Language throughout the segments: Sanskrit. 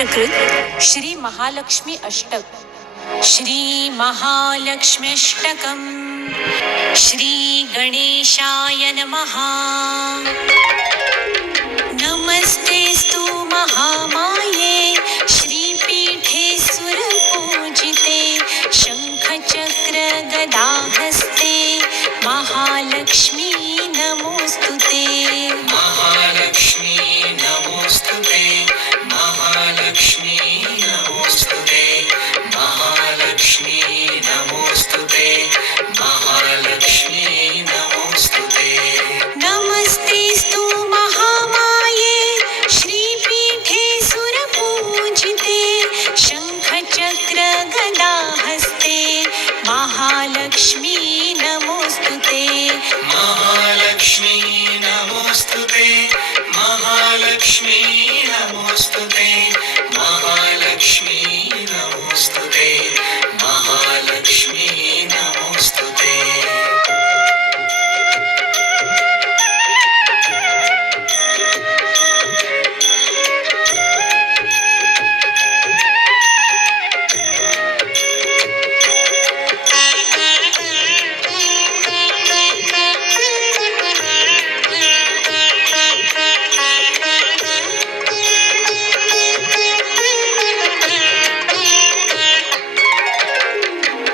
प्रकृत श्री महालक्ष्मी अष्टक श्री महालक्ष्म्यष्टकम् श्री गणेशाय नमः। नमस्तेस्तु महामाये श्रीपीठे सुरपूजिते शंखचक्र गदाहस्ते महालक्ष्मी नमोस्तुते। महालक्ष्मी नमोस्तुते, महालक्ष्मी नमोस्तुते, महालक्ष्मी नमोस्तुते, महालक्ष्मी नमोस्तुते। नमस्तेस्तु महामाये श्रीपीठे सुरपूजिते शंखचक्र गदाहस्ते महालक्ष्मी नमोस्तुते। महालक्ष्मी नमोस्तुते, महालक्ष्मी नमोस्तुते, महालक्ष्मी नमोस्तुते, महालक्ष्मी नमोस्तुते।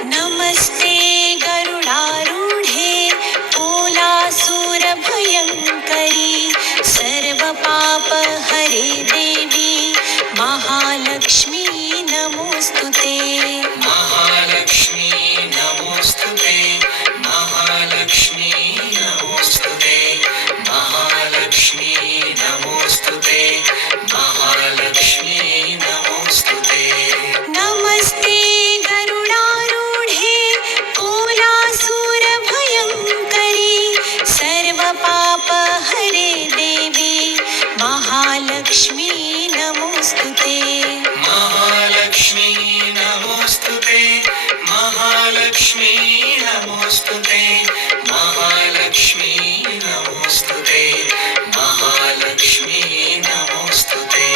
नमस्ते गरुडारूढे भयंकरी सर्वपापहरे देवी महालक्ष्मी नमोस्तुते। महालक्ष्मी नमोस्तुते, महालक्ष्मी नमोस्तुते, महालक्ष्मी नमोस्तुते, महालक्ष्मी नमोस्तुते। नमस्ते गरुडारूढे भयंकरी सर्वपापहरे देवी महालक्ष्मी नमोस्तुते। महालक्ष्मी नमोस्तुते, महालक्ष्मी नमोस्तुते, महालक्ष्मी नमोस्तुते, महालक्ष्मी नमोस्तुते।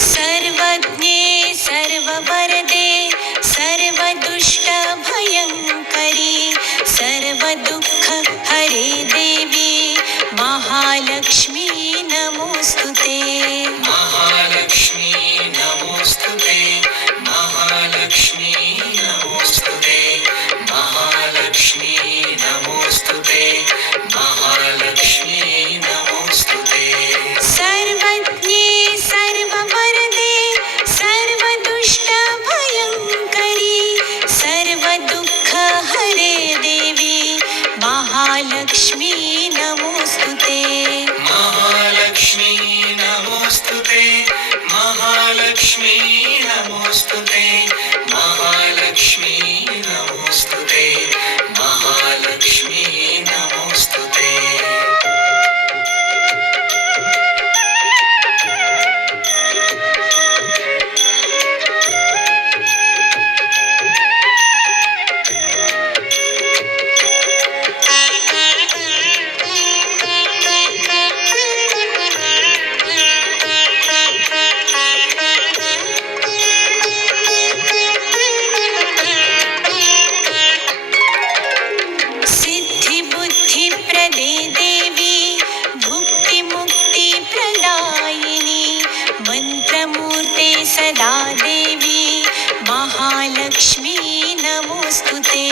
सर्वज्ञे सर्ववरदे सर्वदुष्टभयंकरी सर्वदुःखहरे देवी महालक्ष्मी नमोस्तुते। महालक्ष्मी नमोस्तुते, महालक्ष्मी नमोस्तुते, महालक्ष्मी नमोस्तुते, महालक्ष्मी नमोस्तुते। सर्वज्ञे सर्ववरदे सर्वदुष्टभयंकरी सर्वदुःखहरे देवी महालक्ष्मी नमोस्तुते। महालक्ष्मी नमोस्तुते, महालक्ष्मी नमोस्तुते, महालक्ष्मी नमोस्तुते, महालक्ष्मी नमोस्तुते। सिद्धिबुद्धिप्रदे देवी भुक्तिमुक्तिप्रदायिनी मन्त्रमूर्ते सदा देवी महालक्ष्मी नमोस्तुते।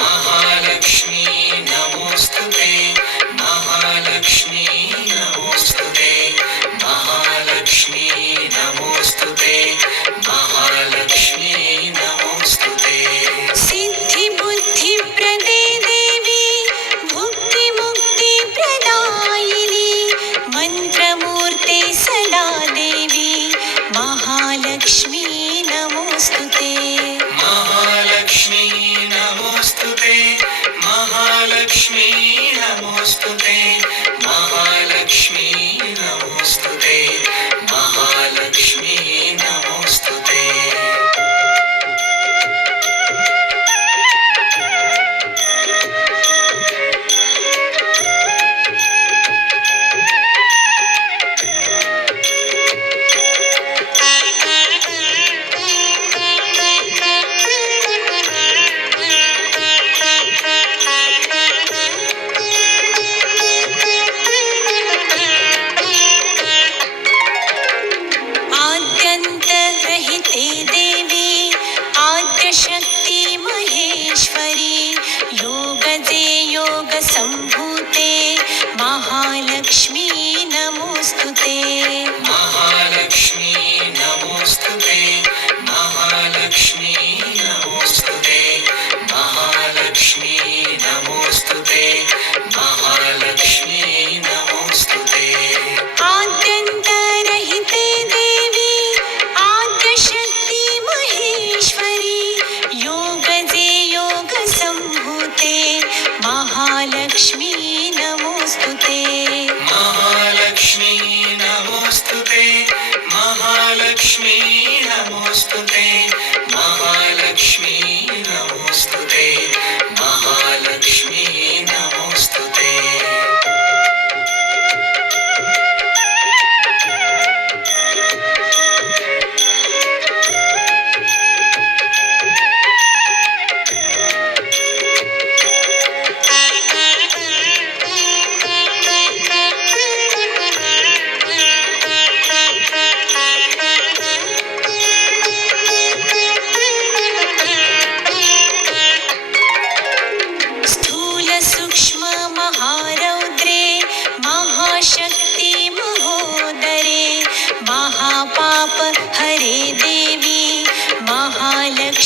महालक्ष्मी नमोस्तुते, महालक्ष्मी नमोस्तुते, महालक्ष्मी नमोस्तुते, महालक्ष्मी नमोस्तुते। सिद्धिबुद्धिप्रदे देवी भुक्तिमुक्तिप्रदायिनी मन्त्रमूर्ते सदा देवी महालक्ष्मी नमोस्तुते।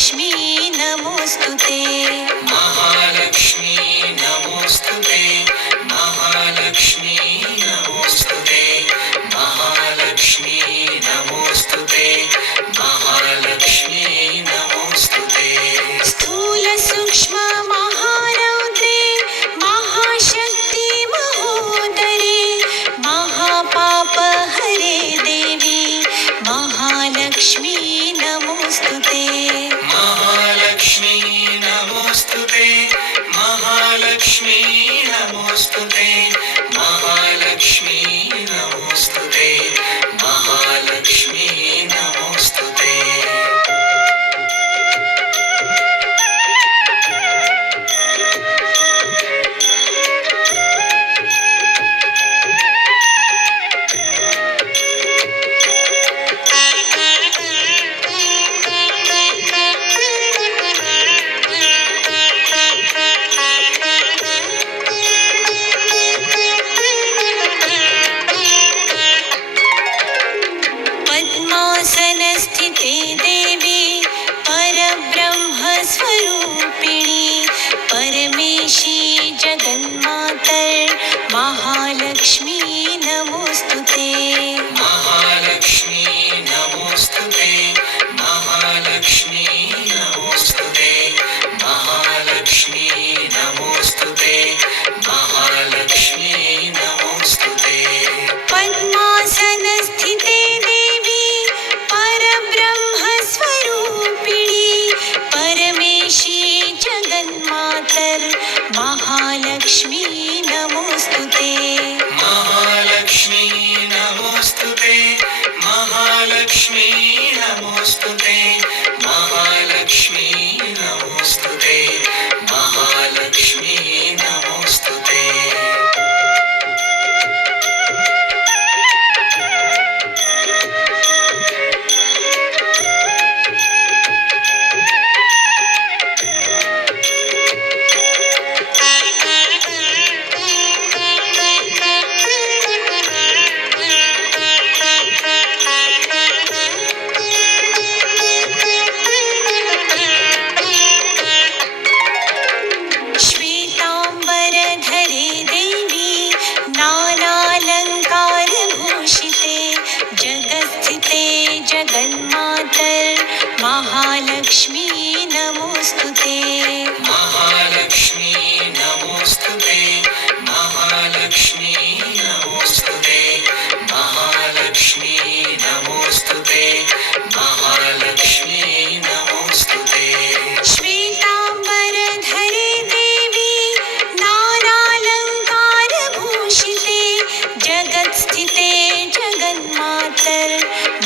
महालक्ष्मी नमोस्तुते महालक्ष्मी नमोस्तुते महालक्ष्मी नमोस्तुते महालक्ष्मी नमोस्तुते महालक्ष्मी नमोस्तुते स्थूल सूक्ष्म महारौद्रे महाशक्ति महोदरे महापापहरे देवी महालक्ष्मी नमोस्तुते महालक्ष्मी नमोस्तुते महालक्ष्मी नमोस्तुते महालक्ष्मी नमोस्तुते महालक्ष्मी नमोस्तुते पद्मासनस्थिते देवी परब्रह्मस्वरूपिणी परमेशी जगन्मातर् महालक्ष्मी नमोस्तुते महालक्ष्मी नमोस्तुते महालक्ष्मी नमोस्तुते महालक्ष्मी नमोस्तुते महालक्ष्मी नमोस्तुते पद्मासनस्थिते देवी परब्रह्मस्वरूपिणी परमेशी जगन्मातर् महालक्ष्मी नमोस्तुते महालक्ष्मी नमोस्तुते महालक्ष्मी नमोस्तुते महालक्ष्मी नमोस्तुते महालक्ष्मी नमोस्तुते श्वेताम्बरधरे देवी नानालङ्कारभूषिते जगत्स्थिते जगन्मातर् महालक्ष्मी नमोस्तुते महालक्ष्मी नमोस्तुते महालक्ष्मी नमोस्तुते महालक्ष्मी नमोस्तुते महालक्ष्मी नमोस्तुते श्वेताम्बरधरे देवी नानालङ्कारभूषिते जगत्स्थिते जगन्मातर्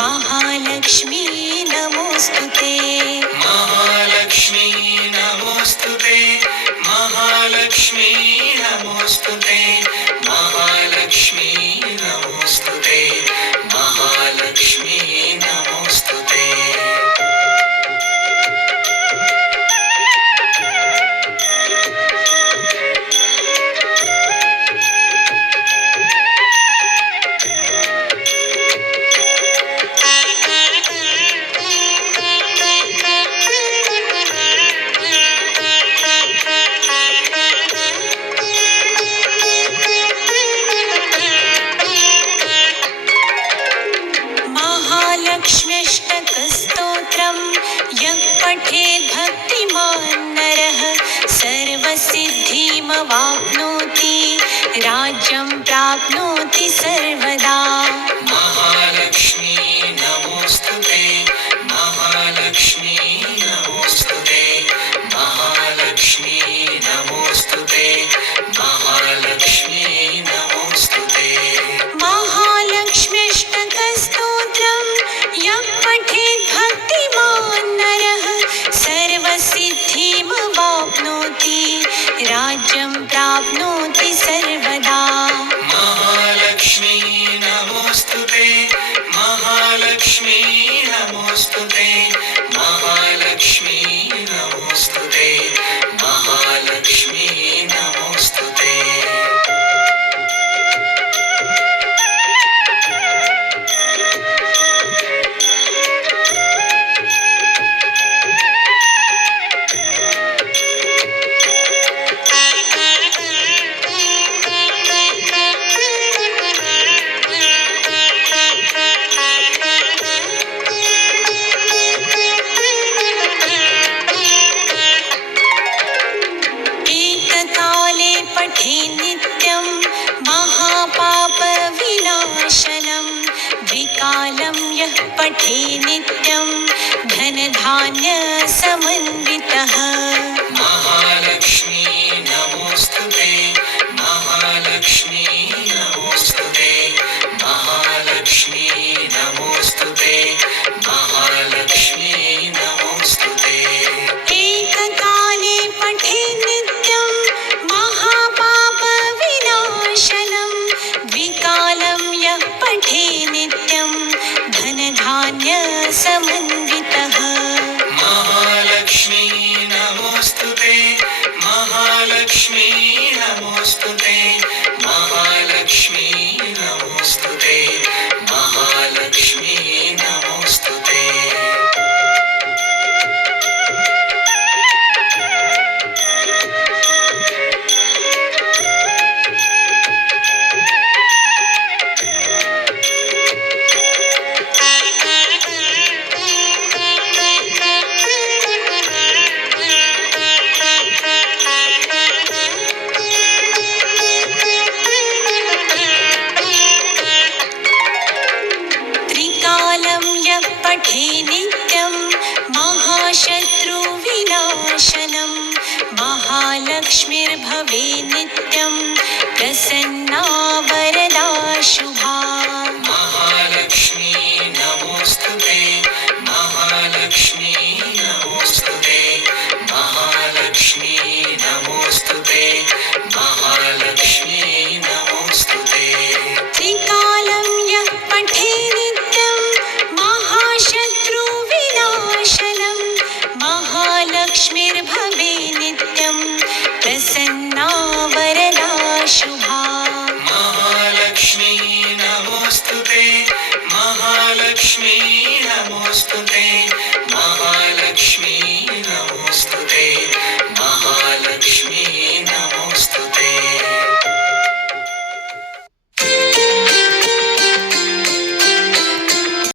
महालक्ष्मी नमोस्तुते महालक्ष्मी नमोस्तुते महालक्ष्मी नमोस्तुते महालक्ष्मी नमोस्तुते महालक्ष्मी नमोस्तुते महालक्ष्म्यष्टकस्तोत्रं यः पठेत् भक्तिमान् नरः सर्वसिद्धिमवाप्नोति राज्यं प्राप्नोति सर्वदा महालक्ष्मी नमोस्तुते महालक्ष्मी नमोस्तुते महालक्ष्मी नमोस्तुते महालक्ष्मी नमोस्तुते महालक्ष्म्यष्टकस्तोत्रं यः पठेत् भक्तिमान् नरः भवे नित्यं प्रसन्ना